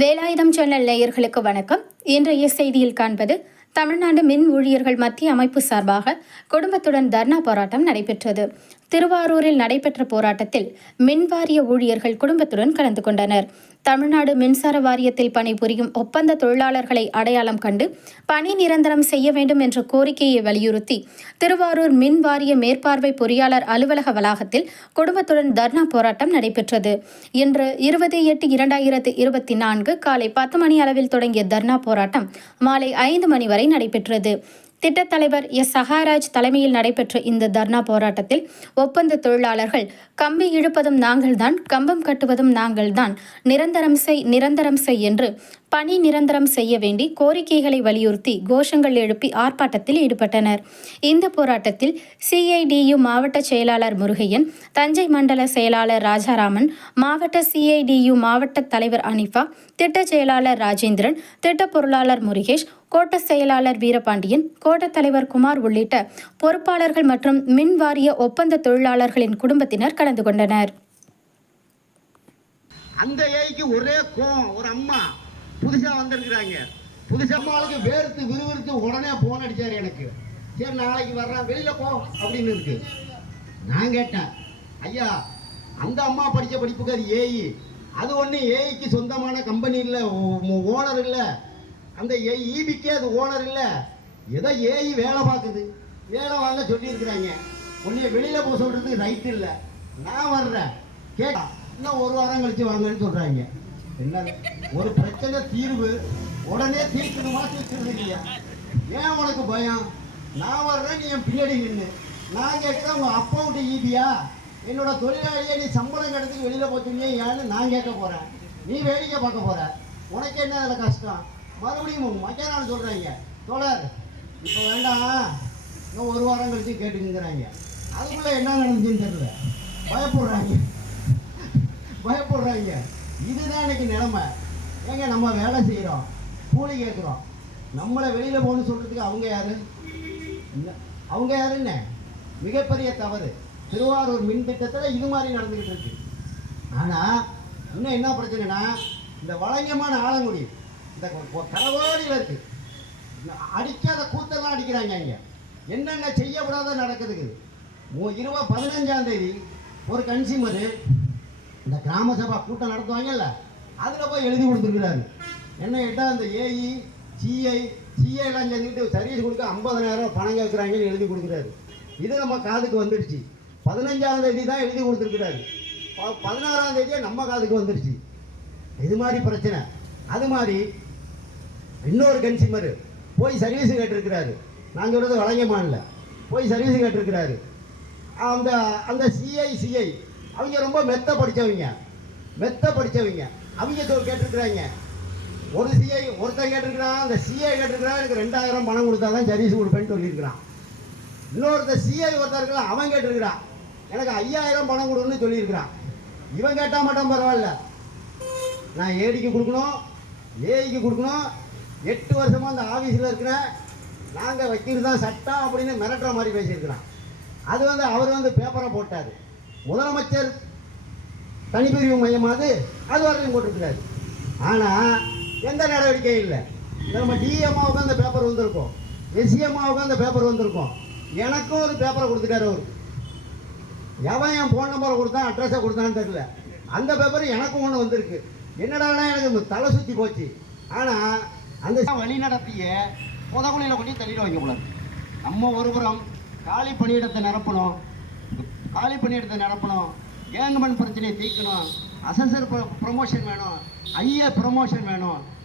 Velayutham channel நேயர்களுக்கு வணக்கம். இன்றைய செய்தியில் காண்பது தமிழ்நாடு மின் ஊழியர்கள் மத்திய அமைப்பு சார்பாக குடும்பத்துடன் தர்ணா போராட்டம் நடைபெற்றது. திருவாரூரில் நடைபெற்ற போராட்டத்தில் மின் வாரிய ஊழியர்கள் குடும்பத்துடன் கலந்து கொண்டனர். தமிழ்நாடு மின்சார வாரியத்தில் பணிபுரியும் ஒப்பந்த தொழிலாளர்களை அடையாளம் கண்டு பணி நிரந்தரம் செய்ய வேண்டும் என்ற கோரிக்கையை வலியுறுத்தி திருவாரூர் மின் வாரிய மேற்பார்வை பொறியாளர் அலுவலக வளாகத்தில் குடும்பத்துடன் தர்ணா போராட்டம் நடைபெற்றது. இன்று இருபது எட்டு இரண்டாயிரத்து இருபத்தி நான்கு காலை பத்து மணி அளவில் தொடங்கிய தர்ணா போராட்டம் மாலை ஐந்து மணி வரை நடைபெற்றது. திட்டத்தலைவர் எஸ். சகாராஜ் தலைமையில் நடைபெற்ற இந்த தர்ணா போராட்டத்தில் ஒப்பந்த தொழிலாளர்கள் கம்பி இழுப்பதும் நாங்கள்தான் கம்பம் கட்டுவதும் நாங்கள்தான். நிரந்தரம் செய் நிரந்தரம் செய் என்று பணி நிரந்தரம் செய்ய வேண்டி கோரிக்கைகளை வலியுறுத்தி கோஷங்கள் எழுப்பி ஆர்ப்பாட்டத்தில் ஈடுபட்டனர். இந்த போராட்டத்தில் சிஐடியு மாவட்ட செயலாளர் முருகையன் தஞ்சை மண்டல செயலாளர் ராஜாராமன் மாவட்ட சிஐடியு மாவட்ட தலைவர் அனிஃபா திட்ட செயலாளர் ராஜேந்திரன் திட்ட பொருளாளர் முருகேஷ் கோட்ட செயலாளர் வீரபாண்டியன் கோட்ட தலைவர் குமார் உள்ளிட்ட பொறுப்பாளர்கள் மற்றும் மின் வாரிய ஒப்பந்த தொழிலாளர்களின் குடும்பத்தினர் கலந்து கொண்டனர். அந்த ஏய்க்கு ஒரே கோம் ஒரு அம்மா. புதுசா வந்திருக்கிறாங்க. புதுசா அம்மாளுக்கு வேர்த்து விறுவிறுத்து உடனே போன் அடிச்சாரு எனக்கு. சரி நாளைக்கு வர்றேன். வெளியில போ அப்படின்னு இருக்கு. நான் கேட்டேன் ஐயா அந்த அம்மா படிச்ச படிப்புக்கு அது ஏஇ அது ஒண்ணு ஏஐக்கு சொந்தமான கம்பெனி இல்லை ஓனர் இல்லை. அந்த ஈபிக்கே அது ஓனர் இல்லை. ஏதோ ஏஇ வேலை பார்க்குது. வேலை வாங்க சொல்லியிருக்கிறாங்க. உன்னைய வெளியில போக சொல்கிறதுக்கு ரைட் இல்லை. நான் வர்றேன். கேட்டா இன்னும் ஒரு வாரம் கழிச்சு வாங்கன்னு சொல்றாங்க. என்ன? ஒரு பிரச்சனை தீர்வு உடனே தீர்க்கணுமா தீர்க்கிறது இல்லையா? ஏன் உனக்கு பயம்? நான் வர்றேன் நீ என் பின்னாடி நின்று நான் கேட்குறேன் உங்க அப்பாவுடைய ஈபியா? என்னோட தொழிலாளியை நீ சம்பளம் கிடத்துக்கு வெளியில் போச்சுங்க ஏன்னு நான் கேட்க போகிறேன் நீ வேடிக்கை பார்க்க போகிற உனக்கு என்ன அதில் கஷ்டம்? மறுபடியும் மக்கள் நாள் சொல்றாங்க. தோழர் இப்போ வேண்டாம். இன்னும் ஒரு வாரம் கழிச்சு கேட்டுங்கிறாங்க அதுக்குள்ளே என்ன நடந்துச்சுன்னு தெரியல. பயப்படுறாங்க. பயப்படுறாங்க. இதுதான் இன்னைக்கு நிலைமை. ஏங்க நம்ம வேலை செய்கிறோம் கூலி கேட்குறோம் நம்மளை வெளியில் போகணும்னு சொல்கிறதுக்கு அவங்க யாரு? அவங்க யாருன்னு மிகப்பெரிய தவறு. திருவாரூர் மின் திட்டத்தில் இது மாதிரி நடந்துக்கிட்டு இருக்கு. ஆனால் இன்னும் என்ன பிரச்சனைனா இந்த வழங்கமான ஆலங்குடி இந்த கடவாடியில் இருக்குது அடிக்காத கூத்தெல்லாம் அடிக்கிறாங்க இங்கே. என்னென்ன செய்யக்கூடாத நடக்குதுக்கு? இருபது பதினஞ்சாம் தேதி ஒரு கன்சியூமரு இந்த கிராம சபா கூட்டம் நடத்துவாங்கல்ல அதில் போய் எழுதி கொடுத்துருக்கிறாரு. என்ன கேட்டால் அந்த ஏஇ சிஐ சிஐலாம் சேர்ந்துக்கிட்டு சர்வீஸ் கொடுக்க ஐம்பதனாயிரம் பணம் கேட்குறாங்கன்னு எழுதி கொடுக்குறாரு. இது நம்ம காதுக்கு வந்துடுச்சு. பதினஞ்சாம் தேதி தான் எழுதி கொடுத்துருக்கிறாரு. பதினாறாம் தேதியே நம்ம காதுக்கு வந்துடுச்சு. இது மாதிரி பிரச்சனை. அது மாதிரி இன்னொரு கன்சியூமர் போய் சர்வீஸ் கேட்டிருக்கிறாரு. நான் சொல்கிறது வழங்கமான்ல போய் சர்வீஸ் கேட்டிருக்கிறாரு. அந்த அந்த சிஐ சிஐ அவங்க ரொம்ப மெத்த படித்தவங்க மெத்த படித்தவங்க அவங்க கேட்டிருக்கிறாங்க. ஒரு சிஐ ஒருத்தன் கேட்டிருக்கிறான் அந்த சிஐ கேட்டிருக்கிறான் எனக்கு ரெண்டாயிரம் பணம் கொடுத்தா தான் சர்வீஸ் கொடுப்பேன்னு சொல்லியிருக்கிறான். இன்னொருத்த சிஐ ஒருத்தர் இருக்கலாம் அவன் கேட்டிருக்கிறான். எனக்கு ஐயாயிரம் பணம் கொடுன்னு சொல்லியிருக்கிறான். இவன் கேட்டால் மட்டும் பரவாயில்ல. நான் ஏடிக்கு கொடுக்கணும் ஏஐக்கு கொடுக்கணும். எட்டு வருஷமாக அந்த ஆஃபீஸில் இருக்கிறேன் நாங்கள் வக்கீல் தான் சட்டம் அப்படின்னு மிரட்டுற மாதிரி பேசியிருக்கிறான். அது வந்து அவர் வந்து பேப்பரை போட்டார். முதலமைச்சர் தனிப்பிரிவு மையமாவது அது வரையும் போட்டிருக்கிறாரு. ஆனால் எந்த நடவடிக்கையும் இல்லை. இந்த நம்ம டிஎம்மாவுக்கு அந்த பேப்பர் வந்திருக்கோம். எஸ்சிஎம்மாவுக்கு அந்த பேப்பர் வந்திருக்கோம். எனக்கும் ஒரு பேப்பரை கொடுத்துட்டாரு அவர். எவன் என் ஃபோன் நம்பரை கொடுத்தான் அட்ரஸை கொடுத்தான்னு தெரியல. அந்த பேப்பர் எனக்கும் ஒன்று வந்திருக்கு. என்னடானா எனக்கு தலை சுற்றி போச்சு. ஆனால் அந்த வழி நடத்திய புதகுலையில் கொண்டு தள்ளிட வைக்க கூடாது நம்ம ஒருபுறம் காலி பணியிடத்தை நிரப்பணும். காலி பணியிடத்தை நிரப்பணும். கேங்மன் பிரச்சனையை தீர்க்கணும். அசசர் ப்ரொமோஷன் வேணும். ஐஏ ப்ரொமோஷன் வேணும்.